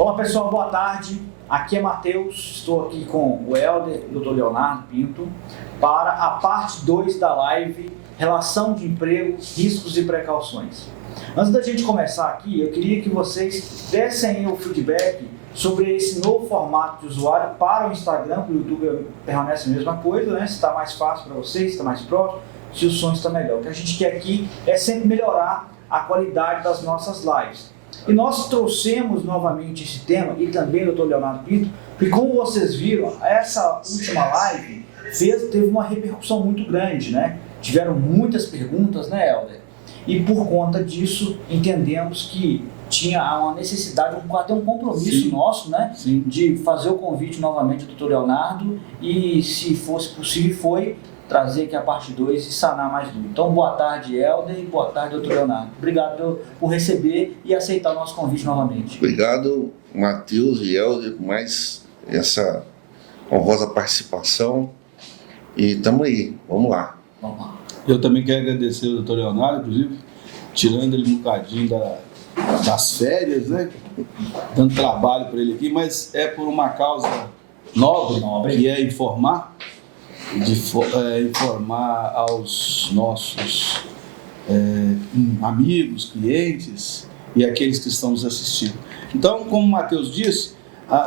Olá pessoal, boa tarde. Aqui é Matheus, estou aqui com o Helder e o Dr. Leonardo Pinto para a parte 2 da live Relação de Emprego, Riscos e Precauções. Antes da gente começar aqui, eu queria que vocês dessem o feedback sobre esse novo formato de usuário para o Instagram, para o YouTube permanece a mesma coisa, né? Se está mais fácil para vocês, se está mais próximo, se o som está melhor. O que a gente quer aqui é sempre melhorar a qualidade das nossas lives. E nós trouxemos novamente esse tema, e também o Dr. Leonardo Pinto, porque como vocês viram, essa última live teve uma repercussão muito grande, né? Tiveram muitas perguntas, né, Helder? E por conta disso, entendemos que tinha uma necessidade, até um compromisso Sim. nosso, né? Sim. De fazer o convite novamente ao Dr. Leonardo e, se fosse possível, trazer aqui a parte 2 e sanar mais dúvidas. Então, boa tarde, Helder, e boa tarde, Dr. Leonardo. Obrigado por receber e aceitar o nosso convite novamente. Obrigado, Matheus e Helder, por mais essa honrosa participação. E estamos aí, vamos lá. Vamos lá. Eu também quero agradecer ao Dr. Leonardo, inclusive, tirando ele um bocadinho das férias, né? Dando trabalho para ele aqui, mas é por uma causa nobre. Que é informar aos nossos amigos, clientes e aqueles que estão nos assistindo. Então, como o Matheus disse,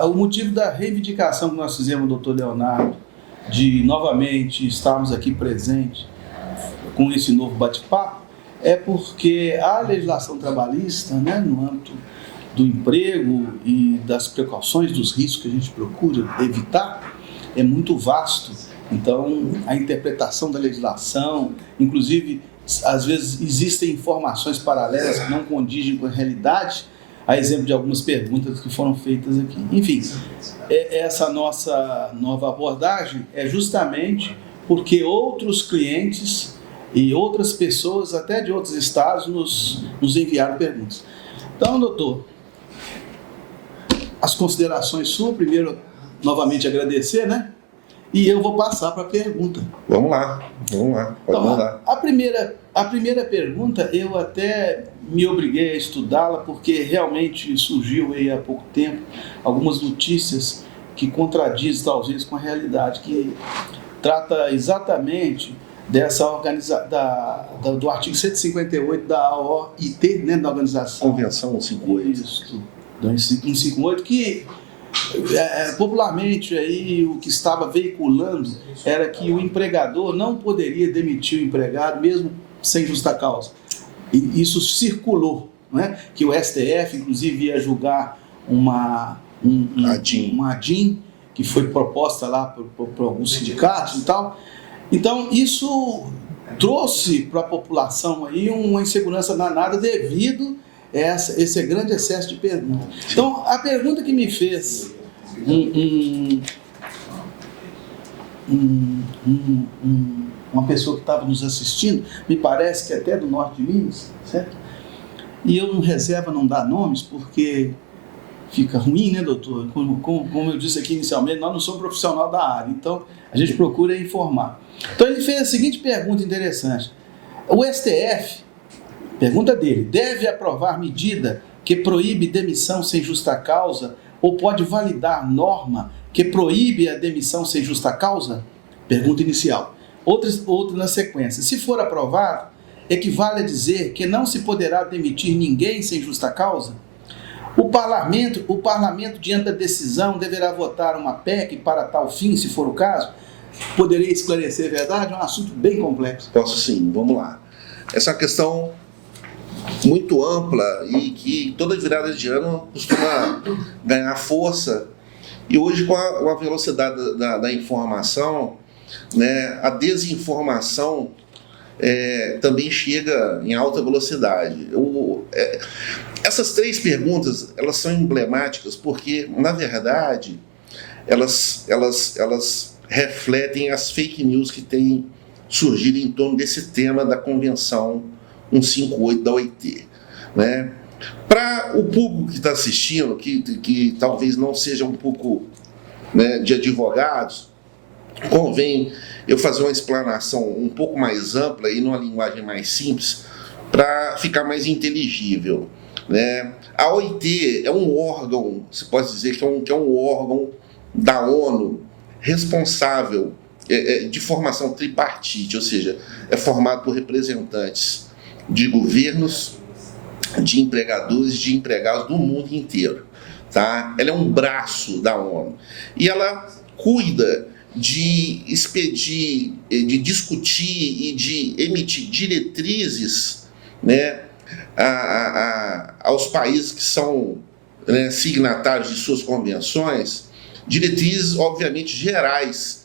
o motivo da reivindicação que nós fizemos, doutor Leonardo, de novamente estarmos aqui presentes com esse novo bate-papo, é porque a legislação trabalhista, né, no âmbito do emprego e das precauções, dos riscos que a gente procura evitar, é muito vasto. Então, a interpretação da legislação, inclusive, às vezes existem informações paralelas que não condizem com a realidade, a exemplo de algumas perguntas que foram feitas aqui. Enfim, essa nossa nova abordagem é justamente porque outros clientes e outras pessoas, até de outros estados, nos enviaram perguntas. Então, doutor, as considerações suas, primeiro, novamente agradecer, né? E eu vou passar para a pergunta. Vamos lá, pode mandar. A primeira pergunta, eu até me obriguei a estudá-la, porque realmente surgiu aí há pouco tempo algumas notícias que contradizem, talvez, com a realidade, que trata exatamente dessa do artigo 158 da OIT, né, da Organização... Convenção 158. Isso, do 158, que... popularmente aí o que estava veiculando era que o empregador não poderia demitir o empregado mesmo sem justa causa. E isso circulou, né? Que o STF inclusive ia julgar uma ADIM que foi proposta lá por alguns sindicatos e tal. Então isso trouxe para a população aí uma insegurança danada devido esse grande excesso de perguntas. Então, a pergunta que me fez uma pessoa que estava nos assistindo, me parece que até do norte de Minas, certo? E eu não reservo não dar nomes, porque fica ruim, né, doutor? Como eu disse aqui inicialmente, nós não somos profissional da área, então a gente procura informar. Então, ele fez a seguinte pergunta interessante. O STF, pergunta dele, deve aprovar medida que proíbe demissão sem justa causa ou pode validar norma que proíbe a demissão sem justa causa? Pergunta inicial. Outra na sequência. Se for aprovado, equivale a dizer que não se poderá demitir ninguém sem justa causa? O parlamento, diante da decisão, deverá votar uma PEC para tal fim, se for o caso? Poderia esclarecer a verdade? É um assunto bem complexo. Posso sim, vamos lá. Essa é uma questão muito ampla e que toda virada de ano costuma ganhar força. E hoje, com a velocidade da informação, né, a desinformação também chega em alta velocidade. Essas três perguntas, elas são emblemáticas porque, na verdade, elas refletem as fake news que têm surgido em torno desse tema da Convenção 158 da OIT, né? Para o público que está assistindo, que talvez não seja um pouco, né, de advogados, convém eu fazer uma explanação um pouco mais ampla e numa linguagem mais simples para ficar mais inteligível. né? A OIT é um órgão, se pode dizer que é um órgão da ONU responsável de formação tripartite, ou seja, é formado por representantes de governos, de empregadores, de empregados do mundo inteiro. Tá? Ela é um braço da ONU e ela cuida de expedir, de discutir e de emitir diretrizes, né, aos países que são, né, signatários de suas convenções, diretrizes obviamente gerais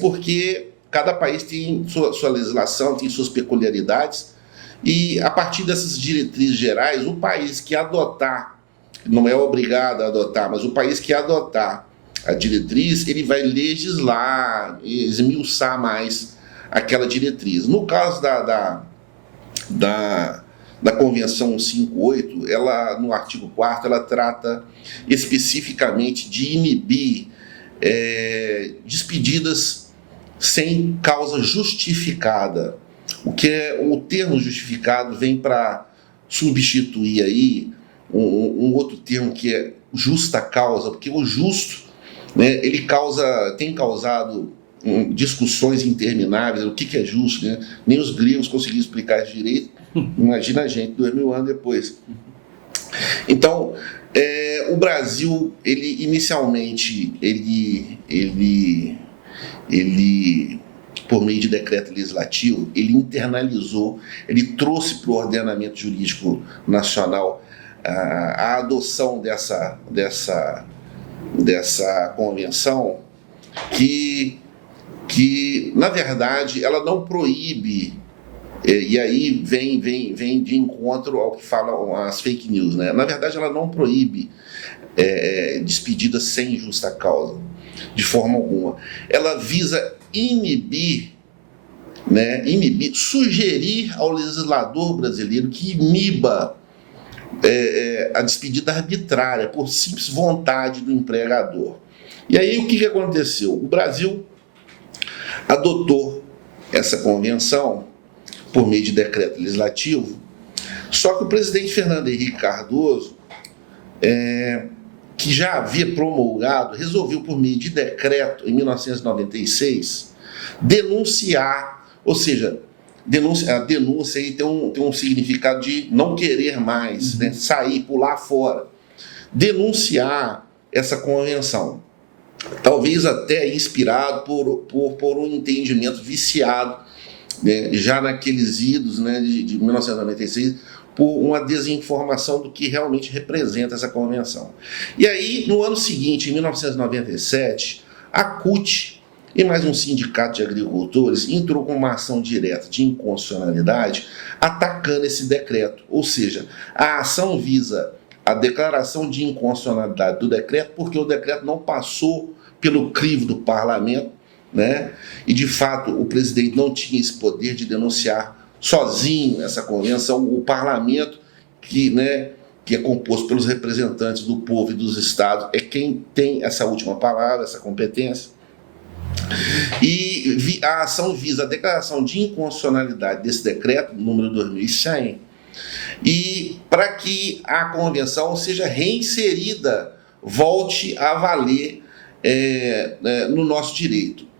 porque cada país tem sua legislação, tem suas peculiaridades, e a partir dessas diretrizes gerais, o país que adotar, não é obrigado a adotar, mas o país que adotar a diretriz, ele vai legislar, esmiuçar mais aquela diretriz. No caso da Convenção 158, ela, no artigo 4º, ela trata especificamente de inibir despedidas sem causa justificada. O termo justificado vem para substituir aí um outro termo que é justa causa, porque o justo, né, ele tem causado discussões intermináveis, o que é justo, né? Nem os gregos conseguiram explicar isso direito, imagina a gente 2000 anos depois. Então, o Brasil, ele inicialmente, ele por meio de decreto legislativo, ele internalizou, ele trouxe para o ordenamento jurídico nacional a adoção dessa convenção que, na verdade, ela não proíbe, e aí vem de encontro ao que falam as fake news, né? Na verdade, ela não proíbe despedidas sem justa causa, de forma alguma. Ela visa inibir, sugerir ao legislador brasileiro que iniba a despedida arbitrária, por simples vontade do empregador. E aí o que aconteceu? O Brasil adotou essa convenção por meio de decreto legislativo, só que o presidente Fernando Henrique Cardoso, que já havia promulgado, resolveu por meio de decreto, em 1996, denunciar, ou seja, a denúncia aí tem um significado de não querer mais, né? Sair, pular fora. Denunciar essa convenção. Talvez até inspirado por um entendimento viciado, né, já naqueles idos, né, de 1996, por uma desinformação do que realmente representa essa convenção. E aí, no ano seguinte, em 1997, a CUT e mais um sindicato de agricultores entrou com uma ação direta de inconstitucionalidade atacando esse decreto. Ou seja, a ação visa a declaração de inconstitucionalidade do decreto porque o decreto não passou pelo crivo do parlamento, né? E, de fato, o presidente não tinha esse poder de denunciar sozinho essa convenção. O parlamento, que é composto pelos representantes do povo e dos estados, é quem tem essa última palavra, essa competência. E a ação visa a declaração de inconstitucionalidade desse decreto, número 2100, e para que a convenção seja reinserida, volte a valer no nosso direito.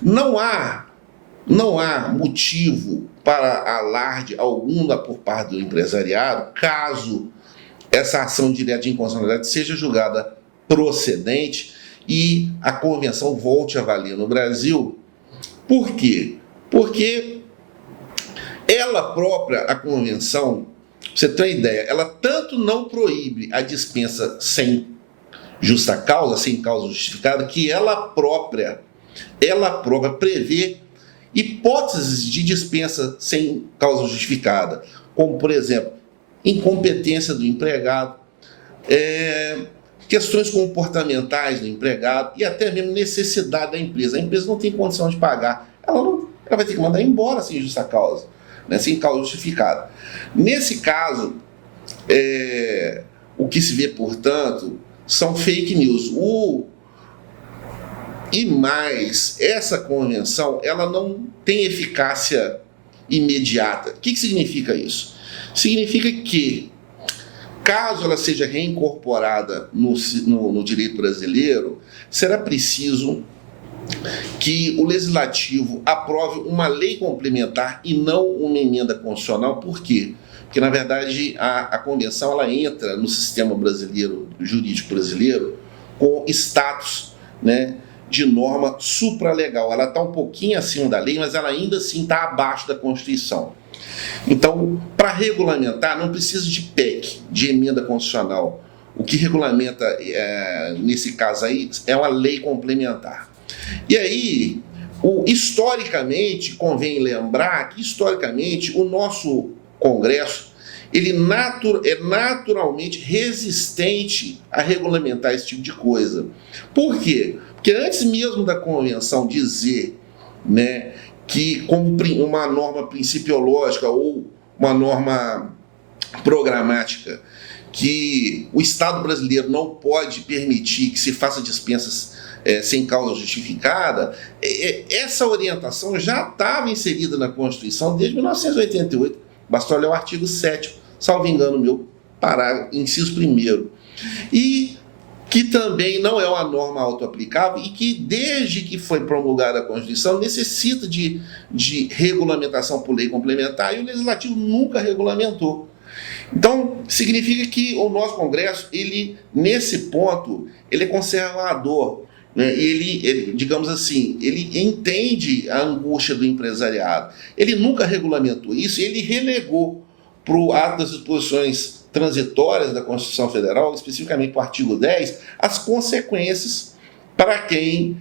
Não há motivo para alarde algum por parte do empresariado, caso essa ação direta de inconstitucionalidade seja julgada procedente e a convenção volte a valer no Brasil. Por quê? Porque ela própria, a convenção, pra você ter uma ideia, ela tanto não proíbe a dispensa sem justa causa, sem causa justificada, que ela própria prevê hipóteses de dispensa sem causa justificada, como, por exemplo, incompetência do empregado, questões comportamentais do empregado e até mesmo necessidade da empresa. A empresa não tem condição de pagar, ela vai ter que mandar embora sem justa causa, né, sem causa justificada. Nesse caso, o que se vê, portanto, são fake news. E mais, essa convenção, ela não tem eficácia imediata. O que significa isso? Significa que caso ela seja reincorporada no direito brasileiro, será preciso que o Legislativo aprove uma lei complementar e não uma emenda constitucional. Por quê? Porque, na verdade, a Convenção ela entra no sistema brasileiro, jurídico brasileiro, com status, né, de norma supralegal. Ela está um pouquinho acima da lei, mas ela ainda assim está abaixo da Constituição. Então, para regulamentar, não precisa de PEC, de emenda constitucional. O que regulamenta, nesse caso aí, é uma lei complementar. E aí, historicamente, convém lembrar que, historicamente, o nosso Congresso ele é naturalmente resistente a regulamentar esse tipo de coisa. Por quê? Porque antes mesmo da Convenção dizer, né, que como uma norma principiológica ou uma norma programática, que o Estado brasileiro não pode permitir que se faça dispensas sem causa justificada, essa orientação já estava inserida na Constituição desde 1988. Basta olhar o artigo 7º, salvo engano meu, inciso 1º. E que também não é uma norma autoaplicável e que, desde que foi promulgada a Constituição, necessita de regulamentação por lei complementar, e o Legislativo nunca regulamentou. Então, significa que o nosso Congresso, ele, nesse ponto, ele é conservador, né? Ele, digamos assim, ele entende a angústia do empresariado. Ele nunca regulamentou isso, ele relegou para o ato das disposições transitórias da Constituição Federal, especificamente para o artigo 10, as consequências para quem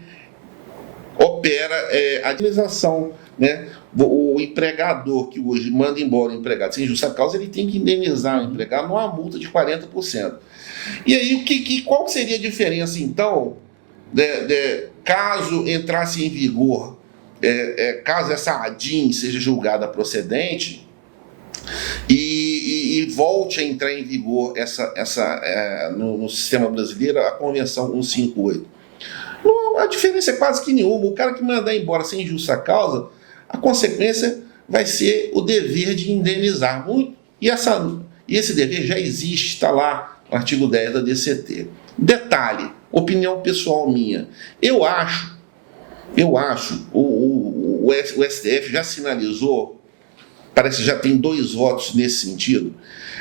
opera a indenização, né? O empregador que hoje manda embora o empregado sem justa causa, ele tem que indenizar o empregado numa multa de 40%. E aí, qual seria a diferença, então, caso entrasse em vigor, caso essa ADIM seja julgada procedente e volte a entrar em vigor no sistema brasileiro a Convenção 158? A diferença é quase que nenhuma. O cara que mandar embora sem justa causa, a consequência vai ser o dever de indenizar. E esse dever já existe, está lá no artigo 10 da DCT. Detalhe, opinião pessoal minha. Eu acho, o STF já sinalizou, parece que já tem 2 votos nesse sentido,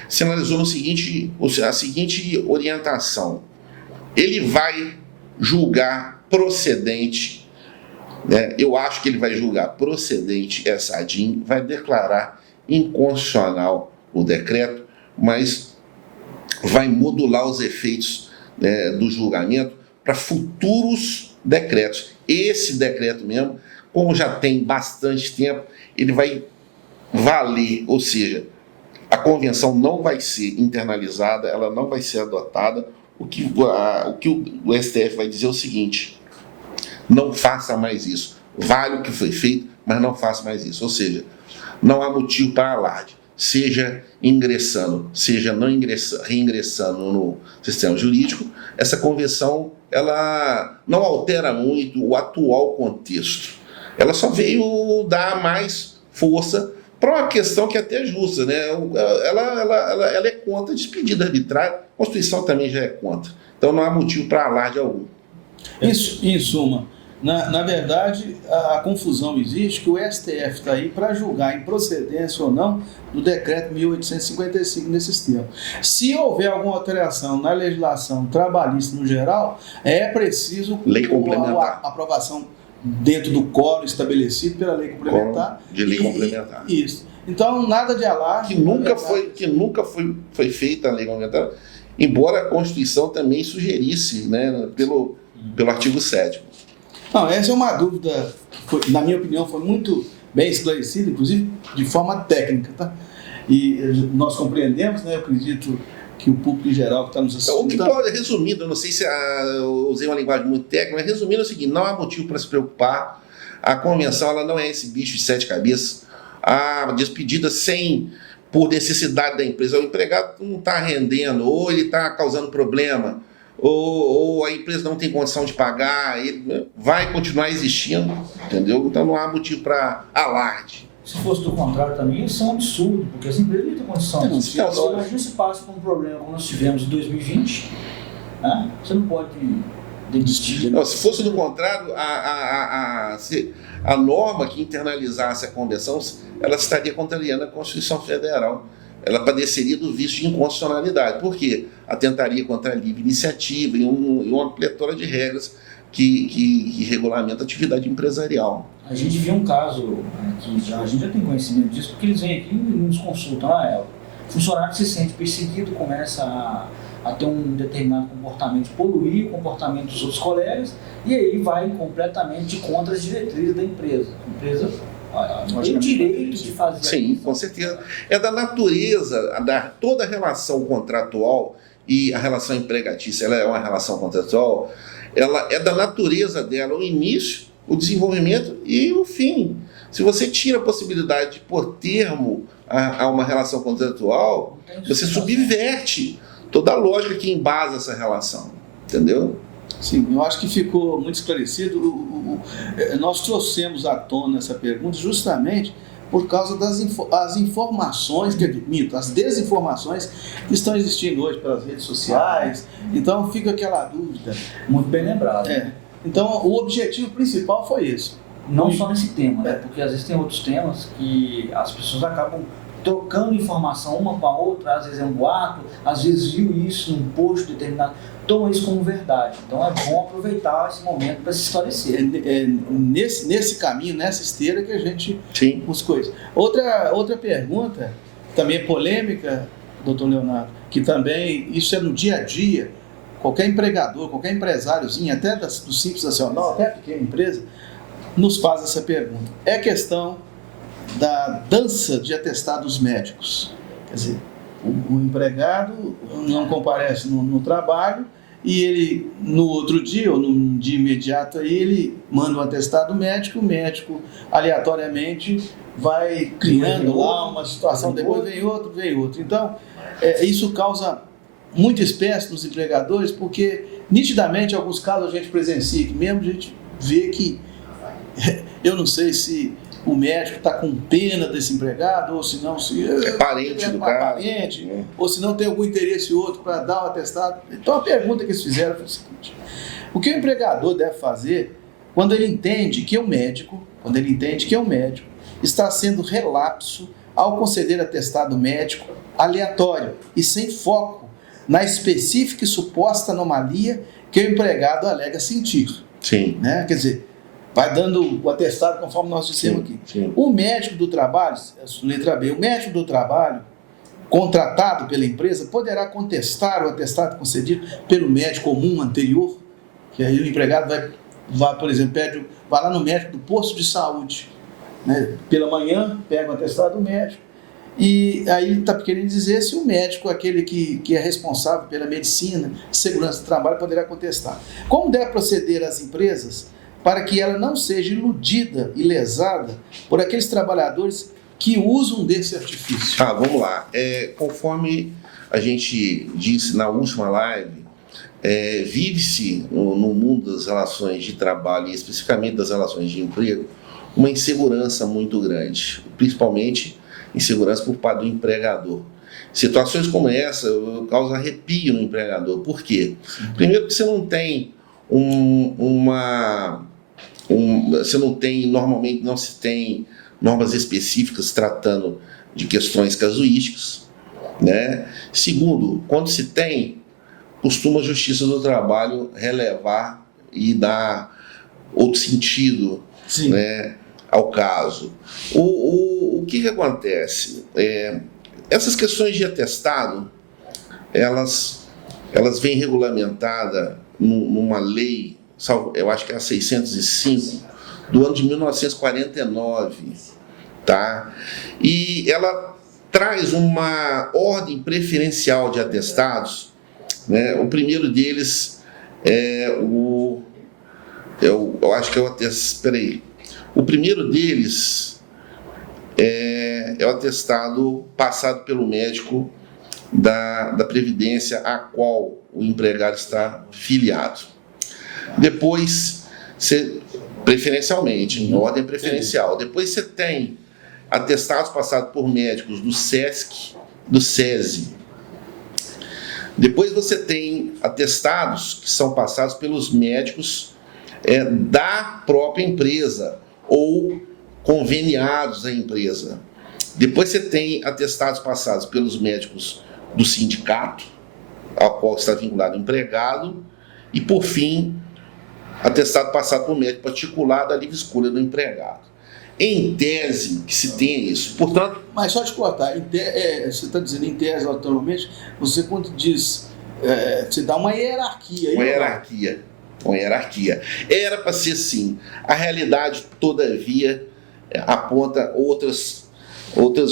sinalizou a seguinte orientação. Ele vai julgar procedente, né? Eu acho que ele vai julgar procedente essa ADIM, vai declarar inconstitucional o decreto, mas vai modular os efeitos, né, do julgamento para futuros decretos. Esse decreto mesmo, como já tem bastante tempo, ele vai valer, ou seja, a convenção não vai ser internalizada, ela não vai ser adotada. O que o STF vai dizer é o seguinte: não faça mais isso. Vale o que foi feito, mas não faça mais isso. Ou seja, não há motivo para alarde. Seja ingressando, seja não reingressando no sistema jurídico, essa convenção ela não altera muito o atual contexto. Ela só veio dar mais força para uma questão que é até justa, né? Ela é contra a despedida arbitrária, a Constituição também já é contra. Então não há motivo para alarde algum. Isso, em suma, na verdade, a confusão existe que o STF está aí para julgar em procedência ou não do decreto 1855 nesses termos. Se houver alguma alteração na legislação trabalhista no geral, é preciso lei complementar. A aprovação dentro do quórum estabelecido pela lei complementar. De lei complementar. Isso. Então, nada de alarde. Que nunca foi feita a lei complementar, embora a Constituição também sugerisse, né, pelo artigo 7º. Não, essa é uma dúvida que, na minha opinião, foi muito bem esclarecida, inclusive de forma técnica, tá? E nós compreendemos, né? Eu acredito que o público em geral que está nos assistindo... O que pode, resumindo, eu não sei se eu usei uma linguagem muito técnica, mas resumindo é o seguinte: não há motivo para se preocupar. A convenção ela não é esse bicho de 7 cabeças. A despedida por necessidade da empresa, o empregado não está rendendo, ou ele está causando problema, ou a empresa não tem condição de pagar, ele vai continuar existindo, entendeu? Então não há motivo para alarde. se fosse do contrário também, isso é um absurdo, porque as empresas não têm condição. Imagina se passa por um problema como nós tivemos em 2020, né? Você não pode demitir. Não, se fosse do contrário, a norma que internalizasse a convenção, ela estaria contrariando a Constituição Federal. Ela padeceria do vício de inconstitucionalidade. Por quê? Atentaria contra a livre iniciativa e uma pletora de regras que regulamenta a atividade empresarial. A gente viu um caso, que a gente já tem conhecimento disso, porque eles vêm aqui e nos consultam. O funcionário se sente perseguido, começa a ter um determinado comportamento, poluir o comportamento dos outros colegas, e aí vai completamente contra as diretrizes da empresa. A empresa tem o direito de fazer. Sim, com certeza. É da natureza, toda a relação contratual e a relação empregatícia, ela é uma relação contratual, ela é da natureza dela o início, o desenvolvimento e o fim. Se você tira a possibilidade de pôr termo a uma relação contratual, você subverte toda a lógica que embasa essa relação, entendeu? Sim, eu acho que ficou muito esclarecido. Nós trouxemos à tona essa pergunta justamente por causa das informações, as desinformações que estão existindo hoje pelas redes sociais. Então fica aquela dúvida. Muito bem lembrado. Então o objetivo principal foi esse. Não só nesse tema, né? Porque às vezes tem outros temas que as pessoas acabam trocando informação uma com a outra, às vezes é um boato, às vezes viu isso num post determinado, toma isso como verdade. Então é bom aproveitar esse momento para se esclarecer. Nesse caminho, nessa esteira que a gente buscou isso. Outra pergunta, também polêmica, doutor Leonardo, que também isso é no dia a dia, qualquer empregador, qualquer empresáriozinho, até do Simples Nacional, até a pequena empresa, nos faz essa pergunta. É a questão da dança de atestados médicos. Quer dizer, o empregado não comparece no trabalho e ele, no outro dia, ou no dia imediato, aí, ele manda um atestado médico, o médico aleatoriamente vai criando lá uma situação, depois vem outro. Então, isso causa muito espécie nos empregadores, porque nitidamente, em alguns casos, a gente presencia que mesmo, a gente vê que eu não sei se o médico está com pena desse empregado, ou se não, se é parente do cara, ou se não tem algum interesse outro para dar o atestado. Então a pergunta que eles fizeram foi o seguinte: o que o empregador deve fazer quando ele entende que o médico, está sendo relapso ao conceder atestado médico aleatório e sem foco na específica e suposta anomalia que o empregado alega sentir? Sim. Né? Quer dizer, vai dando o atestado conforme nós dissemos aqui. Sim. O médico do trabalho, letra B, o médico do trabalho contratado pela empresa poderá contestar o atestado concedido pelo médico comum anterior, que aí o empregado vai, por exemplo, vai lá no médico do posto de saúde, né? Pela manhã, pega o atestado do médico, e aí ele está querendo dizer se o médico, aquele que é responsável pela medicina, segurança do trabalho, poderá contestar. Como deve proceder as empresas para que ela não seja iludida e lesada por aqueles trabalhadores que usam desse artifício? Vamos lá. Conforme a gente disse na última live, vive-se no mundo das relações de trabalho e especificamente das relações de emprego uma insegurança muito grande, principalmente insegurança por parte do empregador. Situações como essa causam arrepio no empregador. Por quê? Primeiro que você não tem normalmente não se tem normas específicas tratando de questões casuísticas, né? Segundo, quando se tem, costuma a Justiça do Trabalho relevar e dar outro sentido, né, ao caso. O que acontece? Essas questões de atestado, elas vêm regulamentadas numa lei, eu acho que é a 605, do ano de 1949, tá? E ela traz uma ordem preferencial de atestados, né? O primeiro deles eu acho que é o atestado, o primeiro deles é o atestado passado pelo médico da Previdência a qual o empregado está filiado. Depois, preferencialmente, em ordem preferencial. Depois você tem atestados passados por médicos do SESC, do SESI. Depois você tem atestados que são passados pelos médicos da própria empresa ou conveniados à empresa. Depois você tem atestados passados pelos médicos do sindicato, ao qual está vinculado o empregado, e, por fim, atestado passado por médico particular da livre escolha do empregado. Em tese, que se tem isso. Portanto... Mas só te cortar, você está dizendo em tese autonomamente, você quando diz, você dá uma hierarquia. Uma hierarquia. Era para ser assim. A realidade, todavia, aponta outras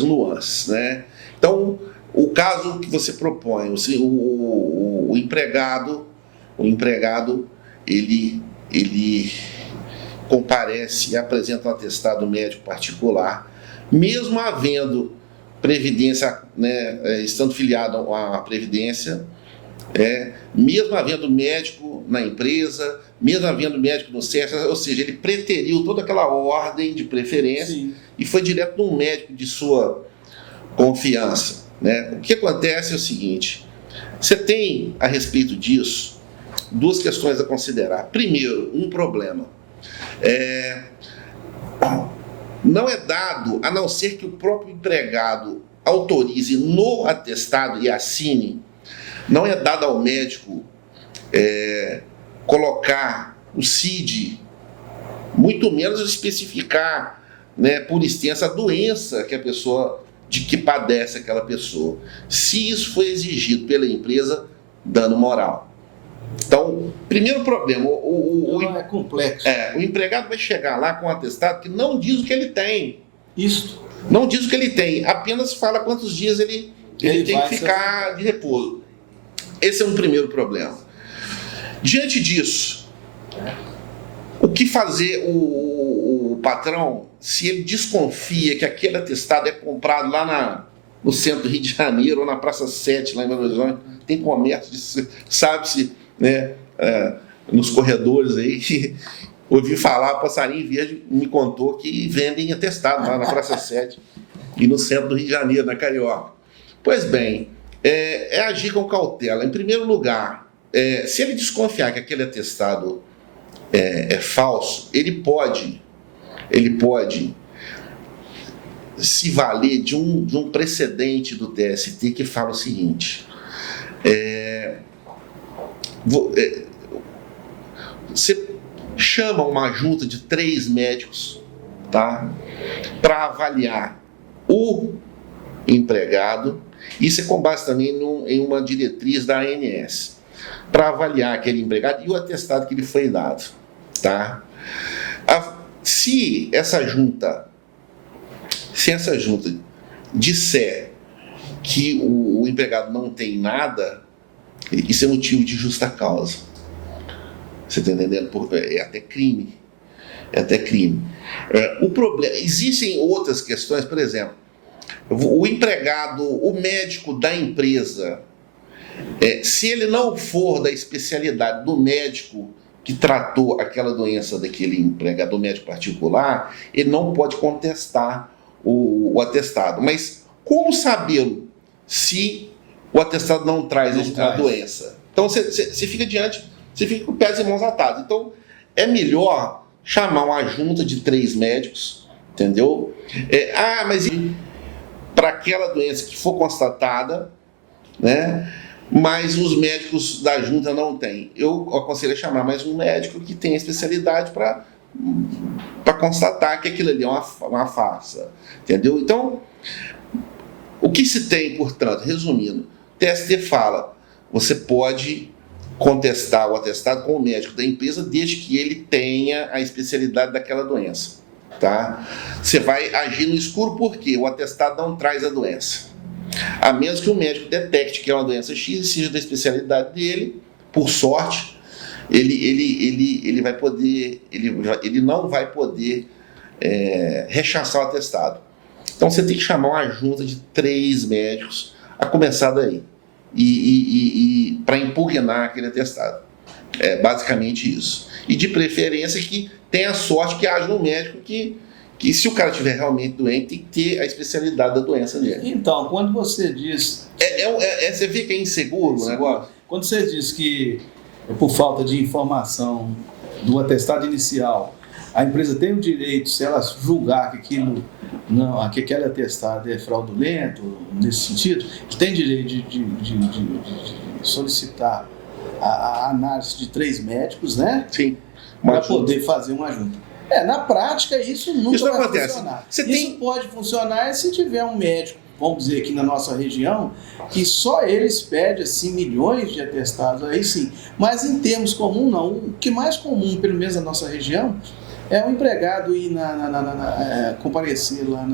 nuances, né? Então, o caso que você propõe, o empregado, ele comparece e apresenta um atestado médico particular, mesmo havendo previdência, né, estando filiado à previdência, mesmo havendo médico na empresa, mesmo havendo médico no SESC, ou seja, ele preteriu toda aquela ordem de preferência. Sim. E foi direto num médico de sua confiança, né? O que acontece é o seguinte: você tem a respeito disso duas questões a considerar. Primeiro, um problema. Não é dado, a não ser que o próprio empregado autorize no atestado e assine, não é dado ao médico colocar o CID, muito menos especificar, né, por extensa a doença que a pessoa, de que padece aquela pessoa. Se isso foi exigido pela empresa, dano moral. Então, primeiro problema, é complexo. O empregado vai chegar lá com um atestado que não diz o que ele tem. Isso. Não diz o que ele tem, apenas fala quantos dias ele tem que ficar de repouso. Esse é um primeiro problema. Diante disso, o que fazer o patrão se ele desconfia que aquele atestado é comprado lá no centro do Rio de Janeiro ou na Praça 7, lá em Belo Horizonte? Tem comércio, sabe-se, né, nos corredores aí, que ouvi falar, passarinho verde me contou que vendem atestado lá na Praça 7 e no centro do Rio de Janeiro, na Carioca. Pois bem, agir com cautela. Em primeiro lugar, se ele desconfiar que aquele atestado é falso, ele pode se valer de um precedente do TST que fala o seguinte: você chama uma junta de 3 médicos, tá, para avaliar o empregado. Isso é com base também em uma diretriz da ANS, para avaliar aquele empregado e o atestado que lhe foi dado, tá? Se essa junta disser que o empregado não tem nada, isso é motivo de justa causa. Você está entendendo? É até crime. O problema, existem outras questões, por exemplo, o empregado, o médico da empresa, se ele não for da especialidade do médico que tratou aquela doença daquele empregado, do médico particular, ele não pode contestar o atestado. Mas como sabê-lo se o atestado não traz a doença? Então você fica você fica com pés e mãos atados. Então é melhor chamar uma junta de 3 médicos, entendeu? Mas para aquela doença que for constatada, né? Mas os médicos da junta não têm. Eu aconselho a chamar mais um médico que tenha especialidade para constatar que aquilo ali é uma farsa, entendeu? Então, o que se tem, portanto, resumindo, o TST fala, você pode contestar o atestado com o médico da empresa desde que ele tenha a especialidade daquela doença, tá? Você vai agir no escuro porque o atestado não traz a doença. A menos que o médico detecte que é uma doença X e seja da especialidade dele, por sorte, ele vai poder, ele não vai poder rechaçar o atestado. Então você tem que chamar uma junta de 3 médicos, a começar daí, e para impugnar aquele atestado. É basicamente isso. E de preferência que tenha sorte que haja um médico que que se o cara estiver realmente doente, tem que ter a especialidade da doença dele. Então, quando você diz... Você vê que é inseguro o negócio? Quando você diz que, por falta de informação do atestado inicial, a empresa tem o direito, se ela julgar que aquele atestado é fraudulento, nesse sentido, que tem direito de solicitar a análise de 3 médicos, né? Sim. Para poder fazer uma junta. Na prática, isso nunca vai funcionar. Isso pode funcionar se tiver um médico, vamos dizer aqui na nossa região, que só ele expede assim, milhões de atestados, aí sim. Mas em termos comuns, não. O que mais comum, pelo menos na nossa região, é o empregado ir comparecer lá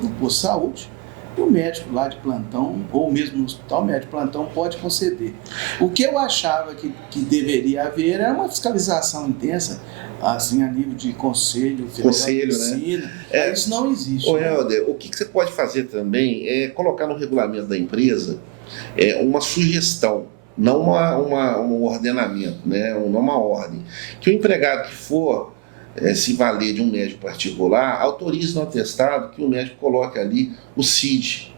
no posto de saúde, e o médico lá de plantão, ou mesmo no hospital, o médico de plantão pode conceder. O que eu achava que deveria haver era uma fiscalização intensa, assim, a nível de conselho de medicina. Né? Isso não existe. Ô, Helder, o que você pode fazer também é colocar no regulamento da empresa uma sugestão, não um ordenamento, né? Não uma ordem. Que o empregado que for se valer de um médico particular, autorize no atestado que o médico coloque ali o CID.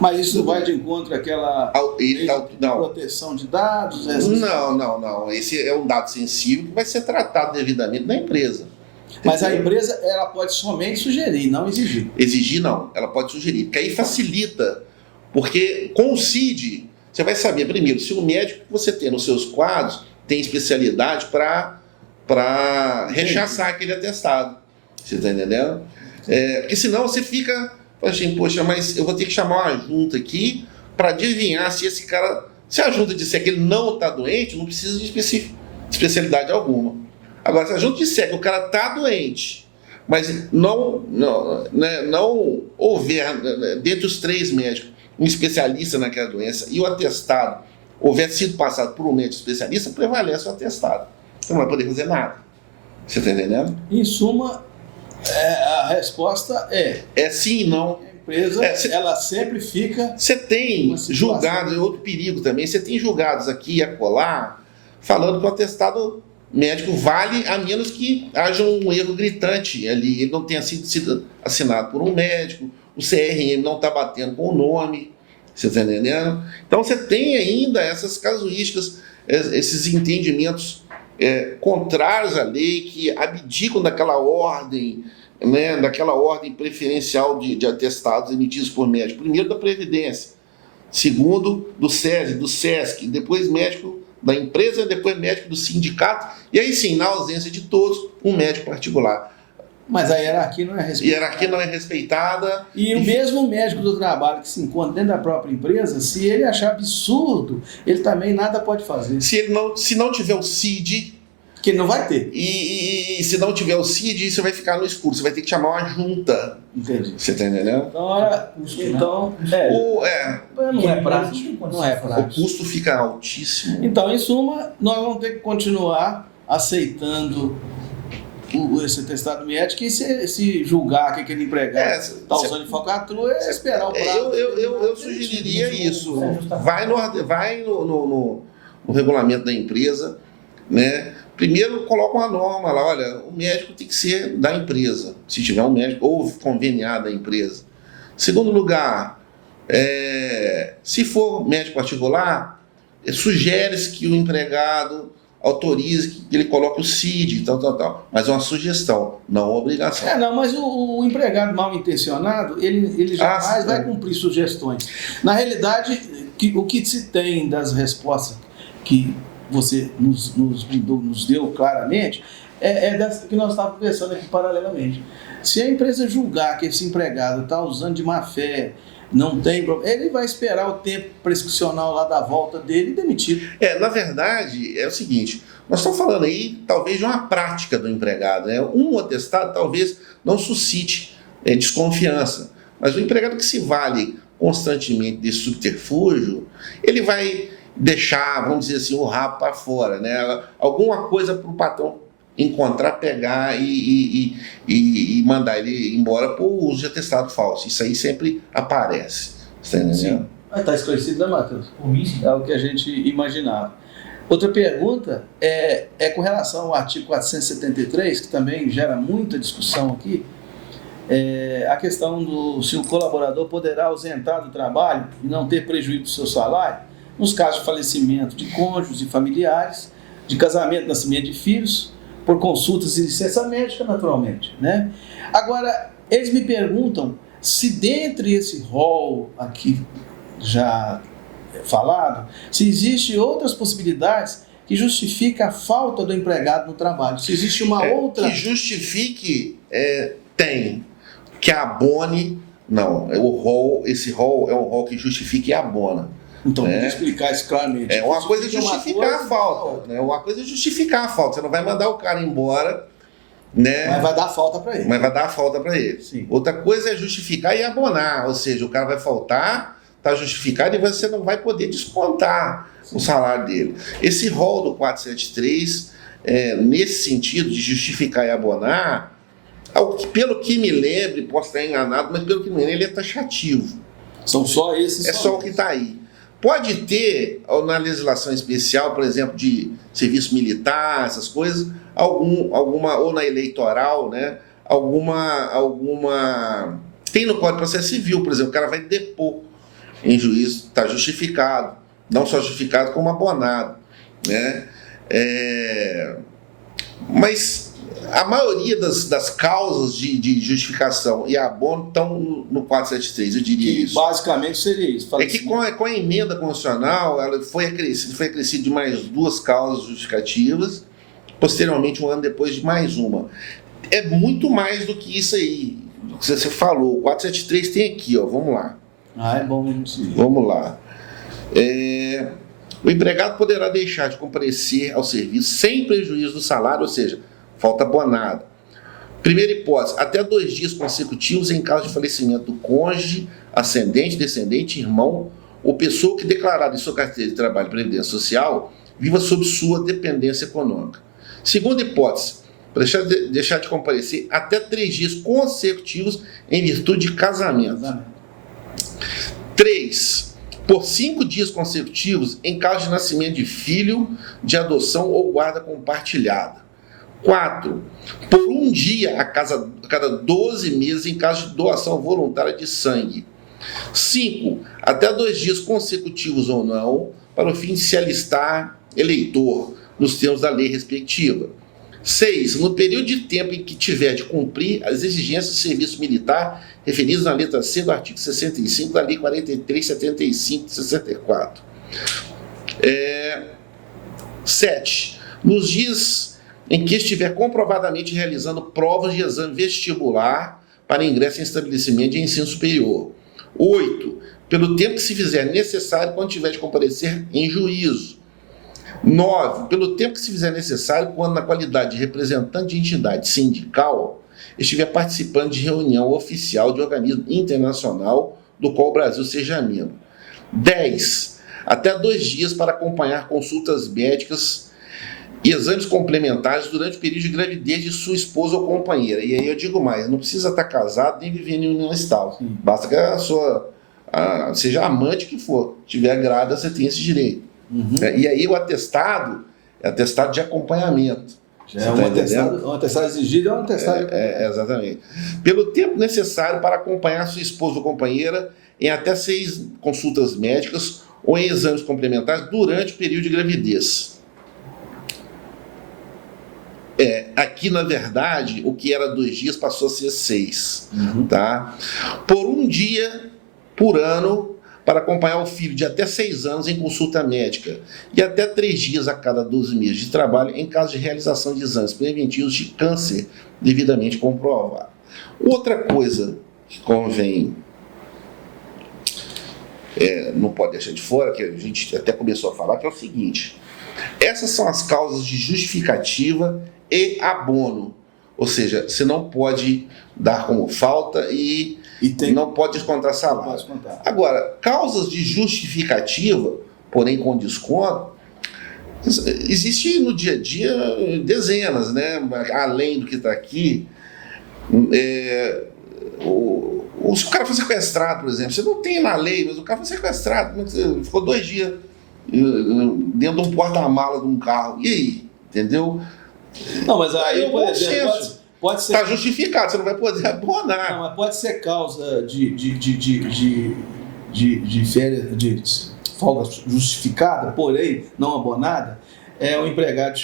Mas isso vai de encontro àquela proteção de dados? Não. Esse é um dado sensível que vai ser tratado devidamente na empresa. Mas a empresa ela pode somente sugerir, não exigir. Exigir não, ela pode sugerir, porque aí facilita. Porque com o CID, você vai saber primeiro se o médico que você tem nos seus quadros tem especialidade para rechaçar aquele atestado. Você está entendendo? Porque senão você fica assim, poxa, mas eu vou ter que chamar uma junta aqui para adivinhar se esse cara... Se a junta disser que ele não está doente, não precisa de especialidade alguma. Agora, se a junta disser que o cara está doente, mas não houver, dentre os 3 médicos, um especialista naquela doença e o atestado houver sido passado por um médico especialista, prevalece o atestado. Você não vai poder fazer nada. Você está entendendo? Em suma, a resposta é sim e não. A empresa, ela sempre fica... Você tem julgados, é outro perigo também, você tem julgados aqui e acolá, falando que o atestado médico vale a menos que haja um erro gritante ali, ele não tenha sido assinado por um médico, o CRM não está batendo com o nome, você está entendendo? Então você tem ainda essas casuísticas, esses entendimentos contrários à lei, que abdicam daquela ordem, né, daquela ordem preferencial de atestados emitidos por médico. Primeiro da Previdência, segundo do SESI, do SESC, depois médico da empresa, depois médico do sindicato, e aí sim, na ausência de todos, um médico particular. Mas a hierarquia não é respeitada. A hierarquia não é respeitada. E o mesmo médico do trabalho que se encontra dentro da própria empresa, se ele achar absurdo, ele também nada pode fazer. Se não tiver o CID... Que ele não vai ter. E se não tiver o CID, você vai ficar no escuro. Você vai ter que chamar uma junta. Entendi. Você está entendendo? Então, não é prático. Não é prático. O custo fica altíssimo. Então, em suma, nós vamos ter que continuar aceitando esse atestado médico, e se julgar que aquele empregado está usando falcatrua, esperar o prazo. Eu sugeriria isso. Vai no regulamento da empresa, né? Primeiro, coloca uma norma lá, olha, o médico tem que ser da empresa, se tiver um médico, ou conveniado da empresa. Segundo lugar, se for médico particular, sugere-se que o empregado autorize que ele coloque o CID, tal. Mas é uma sugestão, não uma obrigação. Mas o empregado mal intencionado, ele jamais vai cumprir sugestões. Na realidade, o que se tem das respostas que você nos deu claramente, dessa que nós estávamos conversando aqui paralelamente. Se a empresa julgar que esse empregado está usando de má fé, não tem problema, ele vai esperar o tempo prescricional lá da volta dele e demitir. Na verdade, é o seguinte, nós estamos falando aí talvez de uma prática do empregado, né? Um atestado talvez não suscite desconfiança, mas o empregado que se vale constantemente desse subterfúgio, ele vai deixar, vamos dizer assim, o rabo para fora, né? Alguma coisa para o patrão encontrar, pegar e mandar ele embora por uso de atestado falso. Isso aí sempre aparece. Você está entendendo? Está esclarecido, né, Matheus? É o que a gente imaginava. Outra pergunta é com relação ao artigo 473, que também gera muita discussão aqui. a questão se o colaborador poderá ausentar do trabalho e não ter prejuízo do seu salário, nos casos de falecimento de cônjuges e familiares, de casamento, nascimento de filhos, por consultas e licença médica, naturalmente, né? Agora, eles me perguntam se dentre esse rol aqui já falado, se existem outras possibilidades que justificam a falta do empregado no trabalho. Se existe uma outra... Que justifique, tem. Que abone, não. Esse rol é um rol que justifica e abona. Então, vou explicar isso claramente. Uma coisa é justificar a falta. Né? Uma coisa é justificar a falta. Você não vai mandar o cara embora, né? Mas vai dar falta para ele. Mas vai dar falta para ele. Sim. Outra coisa é justificar e abonar. Ou seja, o cara vai faltar, está justificado, e você não vai poder descontar o salário dele. Esse rol do 473, nesse sentido de justificar e abonar, pelo que me lembre, posso estar enganado, mas pelo que me lembro, ele é taxativo. São só esses. Só o que está aí. Pode ter, na legislação especial, por exemplo, de serviço militar, essas coisas, alguma, ou na eleitoral, né? Alguma. Tem no Código de Processo Civil, por exemplo, o cara vai depor em juízo, está justificado, não só justificado, como abonado, né? Mas a maioria das causas de justificação e abono estão no 473, eu diria isso. Basicamente seria isso. Que com a emenda constitucional, ela foi acrescido de mais 2 causas justificativas, posteriormente, um ano depois, de mais uma. É muito mais do que isso aí, que você falou. O 473 tem aqui, ó, vamos lá. É bom mesmo sim. Vamos lá. O empregado poderá deixar de comparecer ao serviço sem prejuízo do salário, ou seja, falta abonada. Primeira hipótese, até 2 dias consecutivos em caso de falecimento do cônjuge, ascendente, descendente, irmão ou pessoa que declarada em sua carteira de trabalho e previdência social viva sob sua dependência econômica. Segunda hipótese, deixar de comparecer até 3 dias consecutivos em virtude de casamento. 3. Por 5 dias consecutivos em caso de nascimento de filho, de adoção ou guarda compartilhada. 4. Por 1 dia a cada 12 meses em caso de doação voluntária de sangue. 5. Até 2 dias consecutivos ou não, para o fim de se alistar eleitor, nos termos da lei respectiva. 6. No período de tempo em que tiver de cumprir as exigências de serviço militar referidas na letra C do artigo 65 da Lei 43.75 de 64. 7. Nos dias em que estiver comprovadamente realizando provas de exame vestibular para ingresso em estabelecimento de ensino superior. 8. Pelo tempo que se fizer necessário quando tiver de comparecer em juízo. 9. Pelo tempo que se fizer necessário quando, na qualidade de representante de entidade sindical, estiver participando de reunião oficial de organismo internacional do qual o Brasil seja membro. 10. Até 2 dias para acompanhar consultas médicas e exames complementares durante o período de gravidez de sua esposa ou companheira. E aí eu digo mais, não precisa estar casado nem viver em união estável. Basta que seja amante que for. Tiver grávida, você tem esse direito. Uhum. E aí o atestado é atestado de acompanhamento. É um atestado exigido, é um atestado. Exatamente. Pelo tempo necessário para acompanhar sua esposa ou companheira em até 6 consultas médicas ou em exames complementares durante o período de gravidez. Aqui, na verdade, o que era 2 dias passou a ser 6. Uhum. Tá? Por 1 dia por ano para acompanhar o filho de até 6 anos em consulta médica e até 3 dias a cada 12 meses de trabalho em caso de realização de exames preventivos de câncer devidamente comprovado. Outra coisa que convém, não pode deixar de fora, que a gente até começou a falar, que é o seguinte: essas são as causas de justificativa e abono, ou seja, você não pode dar como falta e não pode descontar salário. Agora, causas de justificativa, porém com desconto, existe no dia a dia dezenas, né? Além do que está aqui. Se o cara foi sequestrado, por exemplo, você não tem na lei, mas o cara foi sequestrado, ficou 2 dias dentro de um porta-mala de um carro. E aí? Entendeu? Não, mas aí, por exemplo, pode ser... Está justificado, você não vai poder abonar. Não, mas pode ser causa de férias, de folga justificada, porém não abonada. O empregado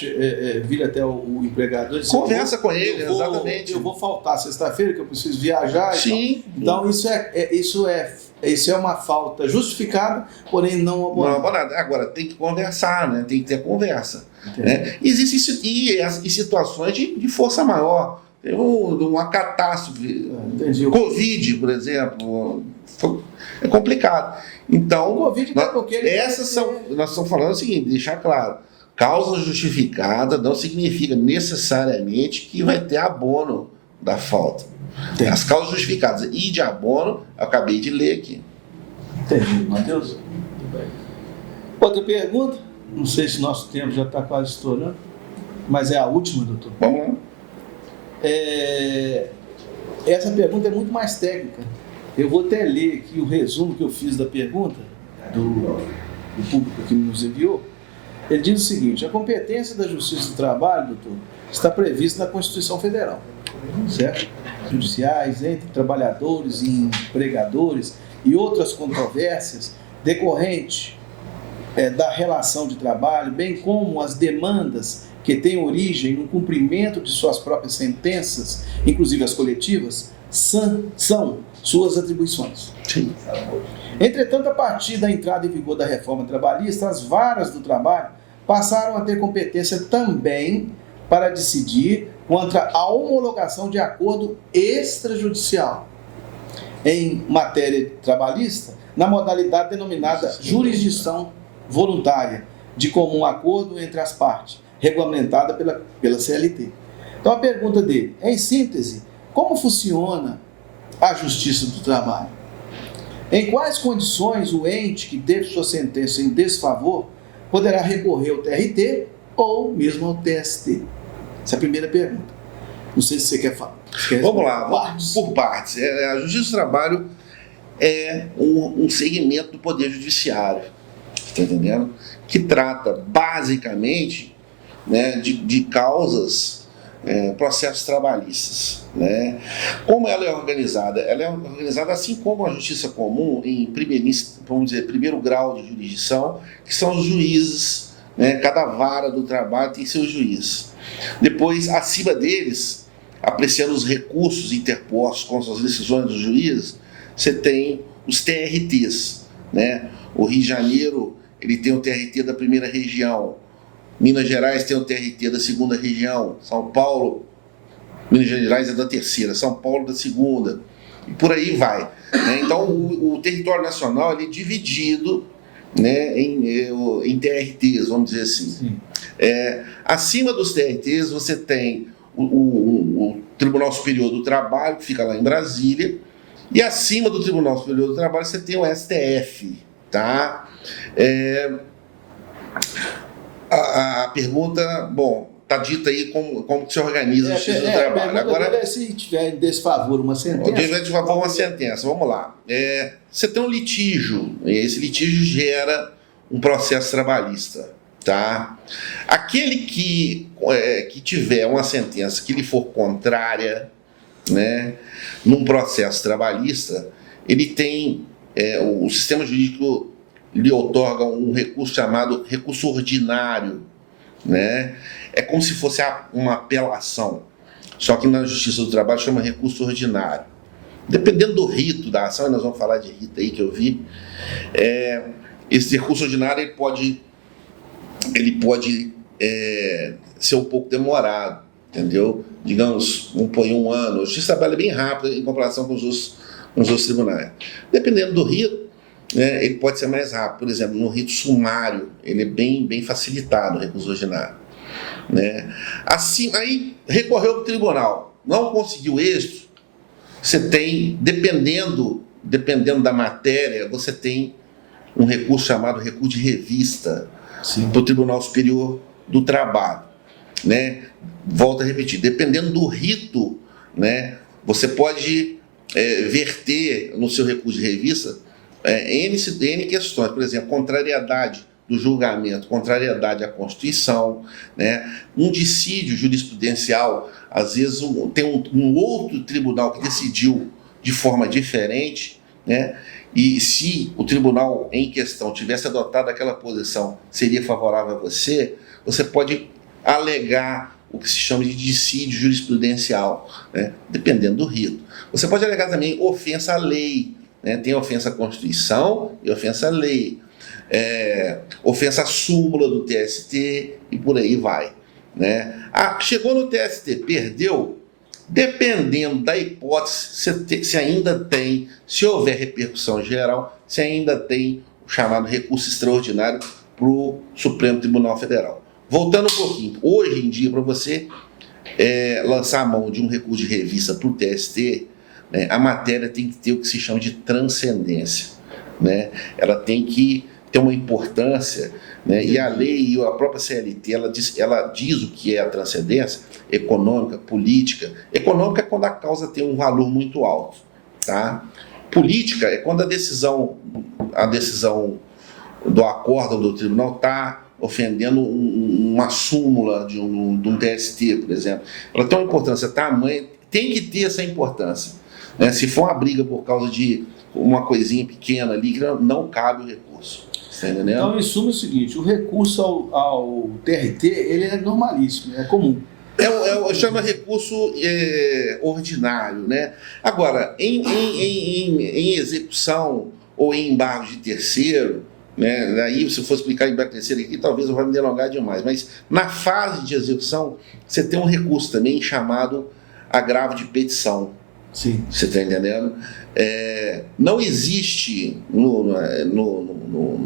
vira até o empregador e diz: conversa com ele, exatamente. Eu vou faltar sexta-feira, que eu preciso viajar. Sim. Então, isso é uma falta justificada, porém não abonada. Não abonada. Agora, tem que conversar, né? Tem que ter conversa. Né? Existem situações de força maior. Tem uma catástrofe. Covid, por exemplo. É complicado. Então, o Covid nós estamos falando o seguinte, deixar claro. Causa justificada não significa necessariamente que vai ter abono da falta. Entendi. As causas justificadas e de abono, eu acabei de ler aqui. Entendi, Matheus. Outra pergunta, não sei se nosso tempo já está quase estourando, mas é a última, doutor. Vamos lá. Essa pergunta é muito mais técnica. Eu vou até ler aqui o resumo que eu fiz da pergunta do público que nos enviou. Ele diz o seguinte: a competência da Justiça do Trabalho, doutor, está prevista na Constituição Federal, certo? Judiciais entre trabalhadores e empregadores e outras controvérsias decorrentes da relação de trabalho, bem como as demandas que têm origem no cumprimento de suas próprias sentenças, inclusive as coletivas, são suas atribuições. Sim. Entretanto, a partir da entrada em vigor da reforma trabalhista, as varas do trabalho passaram a ter competência também para decidir contra a homologação de acordo extrajudicial em matéria trabalhista, na modalidade denominada jurisdição voluntária, de comum acordo entre as partes, regulamentada pela CLT. Então a pergunta dele, em síntese, como funciona a Justiça do Trabalho? Em quais condições o ente que teve sua sentença em desfavor poderá recorrer ao TRT ou mesmo ao TST? Essa é a primeira pergunta. Não sei se você quer falar. Vamos lá, vamos por partes. A Justiça do Trabalho é um segmento do Poder Judiciário, está entendendo? Que trata basicamente, né, de causas, processos trabalhistas. Né? Como ela é organizada? Ela é organizada assim como a Justiça Comum em primeiro grau de jurisdição, que são os juízes, né? Cada vara do trabalho tem seu juiz. Depois, acima deles, apreciando os recursos interpostos contra as decisões dos juízes, você tem os TRTs. Né? O Rio de Janeiro ele tem o TRT da primeira região, Minas Gerais tem o TRT da segunda região, São Paulo, Minas Gerais é da terceira, São Paulo da segunda, e por aí vai. Né? Então, o território nacional ele é dividido, né, em TRTs, vamos dizer assim. Acima dos TRTs, você tem o Tribunal Superior do Trabalho, que fica lá em Brasília, e acima do Tribunal Superior do Trabalho, você tem o STF. Tá? A pergunta, bom, está dita aí como que se organiza a Justiça do Trabalho. Agora, se tiver em desfavor uma sentença... Se tiver em desfavor uma sentença, vamos lá. Você tem um litígio, e esse litígio gera um processo trabalhista. Tá? Aquele que tiver uma sentença que lhe for contrária, né, num processo trabalhista, ele tem... o sistema jurídico lhe outorga um recurso chamado recurso ordinário. Né? É como se fosse uma apelação, só que na Justiça do Trabalho chama recurso ordinário. Dependendo do rito da ação, e nós vamos falar de rito aí que eu vi, esse recurso ordinário ele pode ser um pouco demorado, entendeu? Digamos, vamos pôr 1 ano. A Justiça do Trabalho é bem rápida em comparação com os outros tribunais. Dependendo do rito, né, ele pode ser mais rápido. Por exemplo, no rito sumário, ele é bem facilitado, o recurso ordinário. Né? Assim, aí recorreu para o tribunal, não conseguiu êxito, você tem, dependendo da matéria, você tem um recurso chamado recurso de revista para o Tribunal Superior do Trabalho. Né? Volto a repetir, dependendo do rito, né, você pode verter no seu recurso de revista N questões, por exemplo, contrariedade do julgamento, contrariedade à Constituição, né? Um dissídio jurisprudencial, às vezes tem um outro tribunal que decidiu de forma diferente, né? E se o tribunal em questão tivesse adotado aquela posição, seria favorável a você, você pode alegar o que se chama de dissídio jurisprudencial, né? Dependendo do rito. Você pode alegar também ofensa à lei, né? Tem ofensa à Constituição e ofensa à lei, ofensa à súmula do TST e por aí vai, né? Chegou no TST, perdeu, dependendo da hipótese, se ainda tem, se houver repercussão geral, se ainda tem o chamado recurso extraordinário para o Supremo Tribunal Federal. Voltando um pouquinho, hoje em dia, para você lançar a mão de um recurso de revista para o TST, né, a matéria tem que ter o que se chama de transcendência, né? Ela tem que ter uma importância, né? E a lei e a própria CLT, ela diz o que é a transcendência econômica, política. Econômica é quando a causa tem um valor muito alto, tá? Política é quando a decisão do acórdão do tribunal está ofendendo uma súmula de um TST, por exemplo. Ela tem uma importância tamanha, tem que ter essa importância, né? Se for uma briga por causa de uma coisinha pequena ali, que não cabe o recurso. Tá entendendo? Então, em suma, é o seguinte, o recurso ao TRT, ele é normalíssimo, é comum. Chama recurso ordinário, né? Agora, em execução ou em embargo de terceiro, né? Aí, se eu for explicar em embargo de terceiro aqui, talvez eu vá me delongar demais, mas na fase de execução, você tem um recurso também chamado agravo de petição. Sim. Você está entendendo? Não existe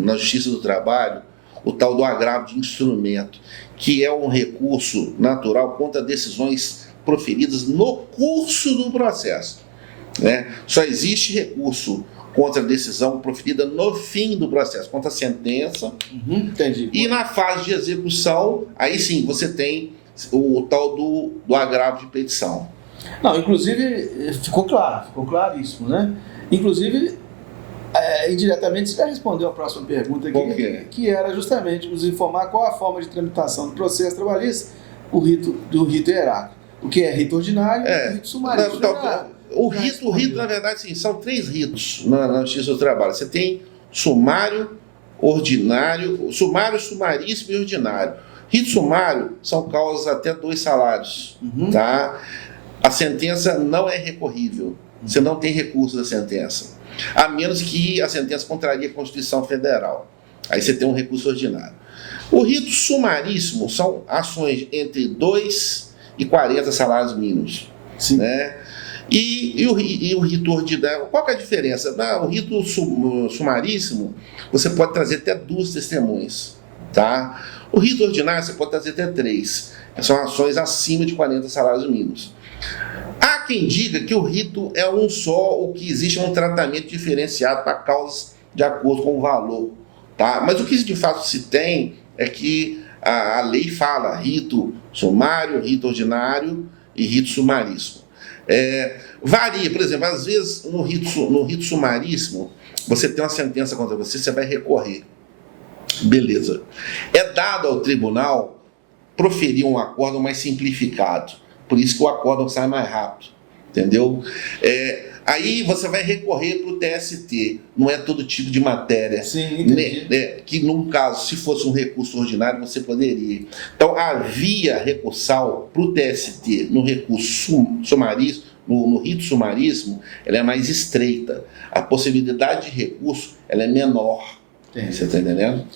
na Justiça do Trabalho o tal do agravo de instrumento, que é um recurso natural contra decisões proferidas no curso do processo, né? Só existe recurso contra a decisão proferida no fim do processo, contra a sentença. Entendi. E na fase de execução, aí sim, você tem o tal do agravo de petição. Não, inclusive, ficou claríssimo, né? Inclusive, indiretamente, você já respondeu a próxima pergunta aqui, que era justamente nos informar qual a forma de tramitação do processo trabalhista do rito hierárquico. O que é rito ordinário e o rito sumário. O rito, na verdade, sim, são 3 ritos na Justiça do Trabalho. Você tem sumário, ordinário, sumaríssimo e ordinário. Rito sumário são causas até 2 salários, tá? A sentença não é recorrível. Você não tem recurso da sentença, a menos que a sentença contraria a Constituição Federal. Aí você tem um recurso ordinário. O rito sumaríssimo são ações entre 2 e 40 salários mínimos. Sim. Né? E o rito ordinário, qual que é a diferença? O rito sumaríssimo, você pode trazer até 2 testemunhas. Tá? O rito ordinário, você pode trazer até 3. São ações acima de 40 salários mínimos. Há quem diga que o rito é um só, ou que existe um tratamento diferenciado para causas de acordo com o valor. Tá? Mas o que de fato se tem é que a lei fala rito sumário, rito ordinário e rito sumaríssimo. Varia, por exemplo, às vezes no rito sumaríssimo, você tem uma sentença contra você, você vai recorrer. Beleza. É dado ao tribunal proferir um acórdão mais simplificado. Por isso que o acórdão sai mais rápido. Entendeu? Aí você vai recorrer para o TST. Não é todo tipo de matéria. Sim, entendi. Que, no caso, se fosse um recurso ordinário, você poderia. Então, a via recursal para o TST no recurso sumaríssimo, no rito sumaríssimo, ela é mais estreita. A possibilidade de recurso ela é menor. Entendi. Você está entendendo?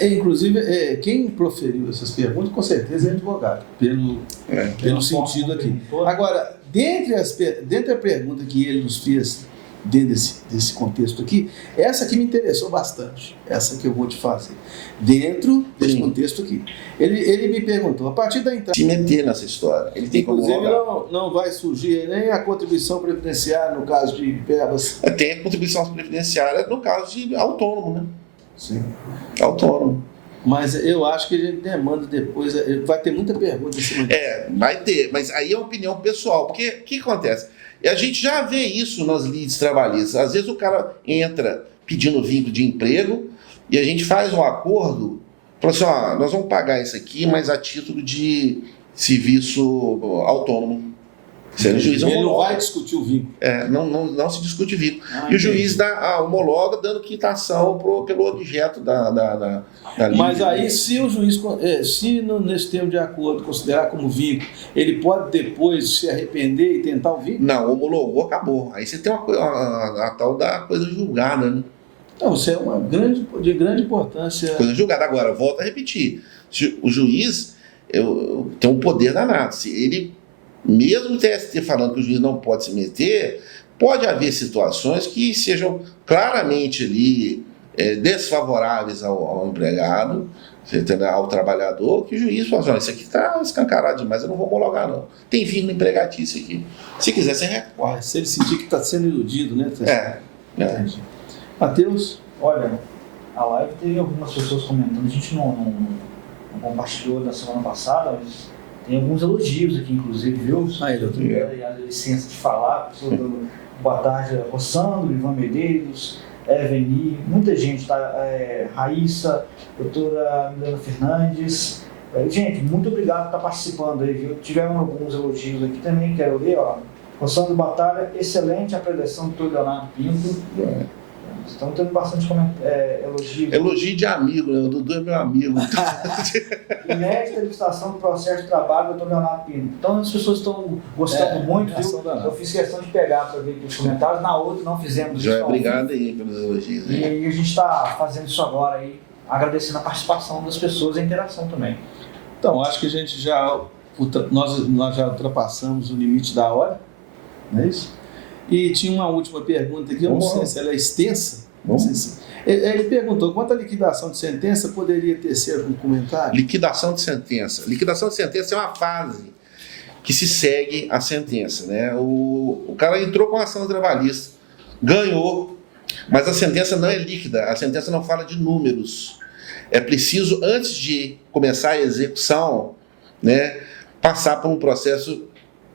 Inclusive, quem proferiu essas perguntas, com certeza, é advogado, pelo sentido aqui. Agora, dentre a pergunta que ele nos fez, dentro desse contexto aqui, essa que me interessou bastante, essa que eu vou te fazer, dentro desse contexto aqui. Ele me perguntou, a partir da entrada... Se meter nessa história. Ele tem inclusive, não vai surgir nem a contribuição previdenciária no caso de verbas. Tem a contribuição previdenciária no caso de autônomo, né? Sim. Autônomo. Mas eu acho que a gente demanda depois, vai ter muita pergunta em cima disso. Vai ter, mas aí é opinião pessoal, porque o que acontece? A gente já vê isso nas lides trabalhistas. Às vezes o cara entra pedindo vínculo de emprego E a gente faz um acordo, fala assim, ó, nós vamos pagar isso aqui, mas a título de serviço autônomo. Sendo o juiz Ele não homologa. vai discutir o vínculo. Não se discute vínculo. E Entendi. o juiz homologa dando quitação pelo objeto da lei. Mas aí, se o juiz, nesse termo de acordo, considerar como vínculo, ele pode depois se arrepender e tentar o vínculo? Não, homologou, acabou. Aí você tem a tal da coisa julgada, né? Então, isso é de grande importância. Coisa julgada. Agora, volto a repetir. O juiz tem um poder danado. Se ele, mesmo o TST falando que o juiz não pode se meter, pode haver situações que sejam claramente ali desfavoráveis ao empregado, ao trabalhador, que o juiz fala assim, isso aqui está escancarado demais, eu não vou homologar não. Tem vínculo empregatício aqui. Se quiser, você recorre. Se ele sentir que está sendo iludido, né? Entendi. Matheus? Olha, a live teve algumas pessoas comentando, a gente não compartilhou na semana passada, mas tem alguns elogios aqui, inclusive, viu? Doutor. A licença de falar, boa tarde, Rossandro, Ivan Medeiros, Eveni, muita gente, tá? Raíssa, doutora Milena Fernandes. Gente, muito obrigado por estar participando aí, viu? Tivemos alguns elogios aqui também, quero ler, ó. Rossandro Batalha, excelente a preleção do doutor Leonardo Pinto. Estão tendo bastante elogios. Elogio de amigo, né? O Dudu é meu amigo. Inédita ilustração do processo de trabalho do doutor Leonardo Pinto. Então as pessoas estão gostando muito, viu? Eu fiz questão de pegar para ver aqui os comentários. Na outra não fizemos isso. Obrigado aí pelos elogios. E a gente está fazendo isso agora aí, agradecendo a participação das pessoas e a interação também. Então, acho que a gente nós já ultrapassamos o limite da hora, não é isso? E tinha uma última pergunta aqui, eu não sei se ela é extensa. Ele perguntou, quanto à liquidação de sentença, poderia tecer algum comentário? Liquidação de sentença. Liquidação de sentença é uma fase que se segue a sentença, né? O cara entrou com a ação trabalhista, ganhou, mas a sentença não é líquida, a sentença não fala de números. É preciso, antes de começar a execução, né, passar por um processo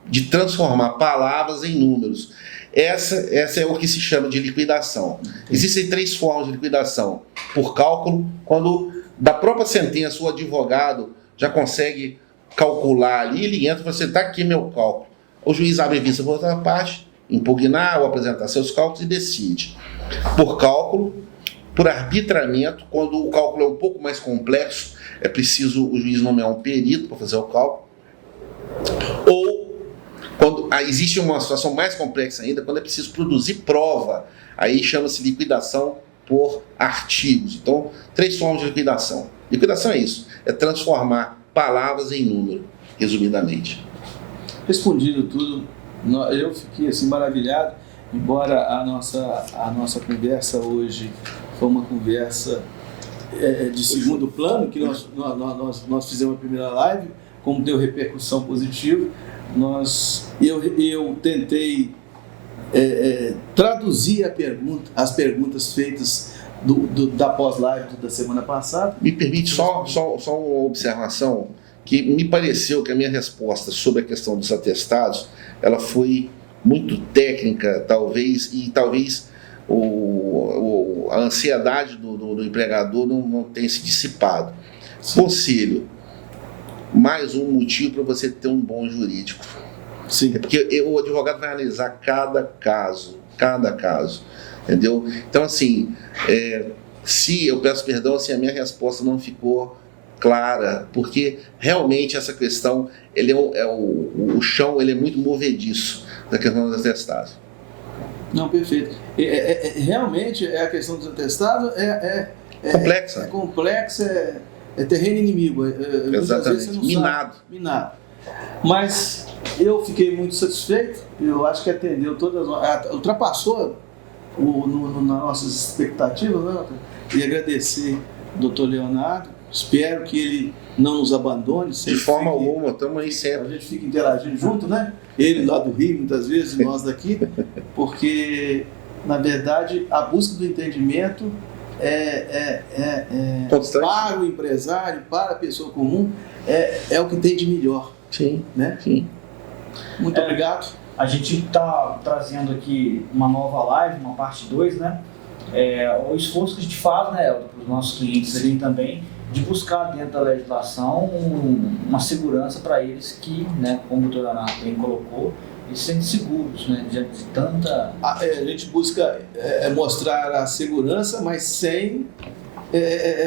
de transformar palavras em números. Essa é o que se chama de liquidação. Existem 3 formas de liquidação. Por cálculo, quando da própria sentença o advogado já consegue calcular ali, ele entra e fala assim, está aqui meu cálculo. O juiz abre vista por outra parte, impugnar ou apresentar seus cálculos e decide. Por cálculo, por arbitramento, quando o cálculo é um pouco mais complexo, é preciso o juiz nomear um perito para fazer o cálculo. Ou quando existe uma situação mais complexa ainda, quando é preciso produzir prova, aí chama-se liquidação por artigos. Então, 3 formas de liquidação. Liquidação é isso, é transformar palavras em número, resumidamente. Respondido tudo, eu fiquei assim maravilhado, embora a nossa conversa hoje foi uma conversa de segundo plano, que nós fizemos a primeira live, como deu repercussão positiva, eu tentei traduzir as perguntas feitas da pós-live da semana passada. Me permite só uma observação, que me pareceu que a minha resposta sobre a questão dos atestados, ela foi muito técnica, talvez a ansiedade do empregador não tenha se dissipado. Sim. Conselho, mais um motivo para você ter um bom jurídico. Sim. É porque o advogado vai analisar cada caso, entendeu? Então, assim, se eu peço perdão se a minha resposta não ficou clara, porque realmente essa questão, o chão ele é muito movediço da questão dos atestados. Não, perfeito. Realmente a questão dos atestados complexa. É complexa, é terreno inimigo. Exatamente. Vezes você não minado. Mas eu fiquei muito satisfeito, eu acho que atendeu ultrapassou nas nossas expectativas, né? E agradecer ao doutor Leonardo, espero que ele não nos abandone. De forma alguma, estamos aí sempre. A gente fica interagindo junto, né? Ele lá do Rio, muitas vezes, e nós daqui, porque, na verdade, a busca do entendimento para o empresário, para a pessoa comum, é o que tem de melhor. Sim, né? Sim. Muito obrigado. A gente está trazendo aqui uma nova live, uma parte 2, né? o esforço que a gente faz, né, para os nossos clientes ali também, de buscar dentro da legislação uma segurança para eles que, né, como o doutor Leonardo bem colocou, eles se sentem seguros, né, diante de tanta... A gente busca mostrar a segurança, mas sem,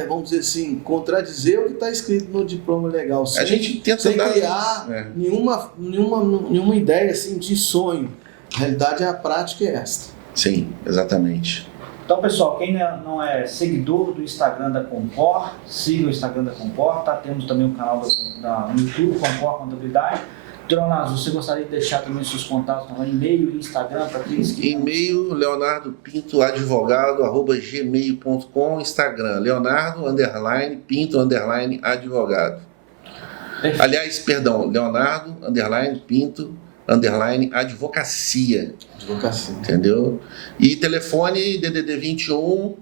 vamos dizer assim, contradizer o que está escrito no diploma legal, A gente tenta sem dar... criar nenhuma ideia assim, de sonho. A realidade, a prática é esta. Sim, exatamente. Então, pessoal, quem não é seguidor do Instagram da Compor, siga o Instagram da Compor, tá? Temos também o canal no YouTube, Compor Contabilidade. Leonardo, você gostaria de deixar também seus contatos no e-mail e Instagram para aqueles que... E-mail, leonardopintoadvogado@gmail.com, Instagram, Leonardo_Pinto_advogado. Perfeito. Aliás, perdão, Leonardo_Pinto_advocacia. Advocacia. Entendeu? E telefone DDD 21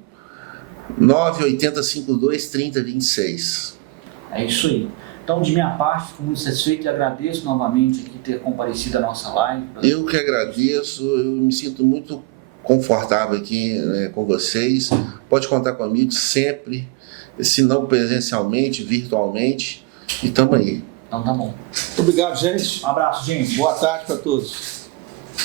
98052 3026. É isso aí. Então, de minha parte, fico muito satisfeito e agradeço novamente aqui ter comparecido à nossa live. Eu que agradeço, eu me sinto muito confortável aqui, né, com vocês. Pode contar comigo sempre, se não presencialmente, virtualmente, e estamos aí. Então tá bom. Muito obrigado, gente. Um abraço, gente. Boa tarde para todos.